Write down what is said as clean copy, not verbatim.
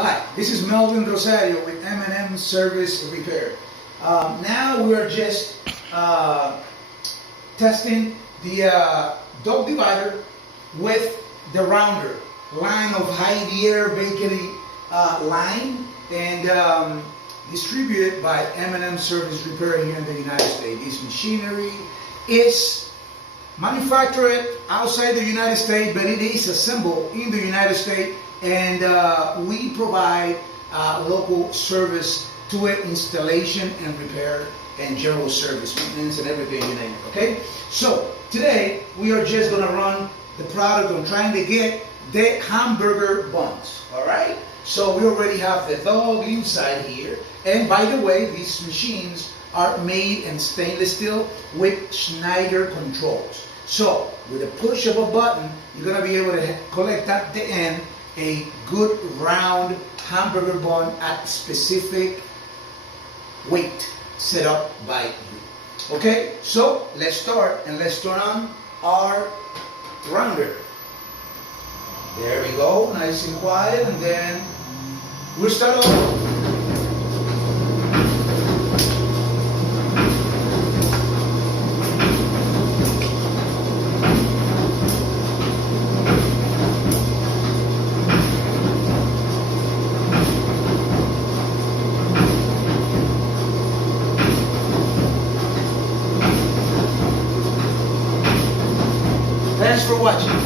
Hi, this is Melvin Rosario with M&M Service Repair. Now we are just testing the dog divider with the rounder line of Javier Bakery line and distributed by M&M Service Repair here in the United States. This machinery is manufactured outside the United States, but it is assembled in the United States, and we provide local service to it, installation and repair and general service, maintenance and everything you name it, okay? So today we are just gonna run the product on trying to get the hamburger buns, all right? So we already have the dog inside here, and by the way, these machines are made in stainless steel with Schneider controls. So with a push of a button, you're gonna be able to collect at the end a good round hamburger bun at specific weight set up by you. Okay, so let's start and let's turn on our rounder. There we go, nice and quiet, and then we'll start off. Thanks for watching.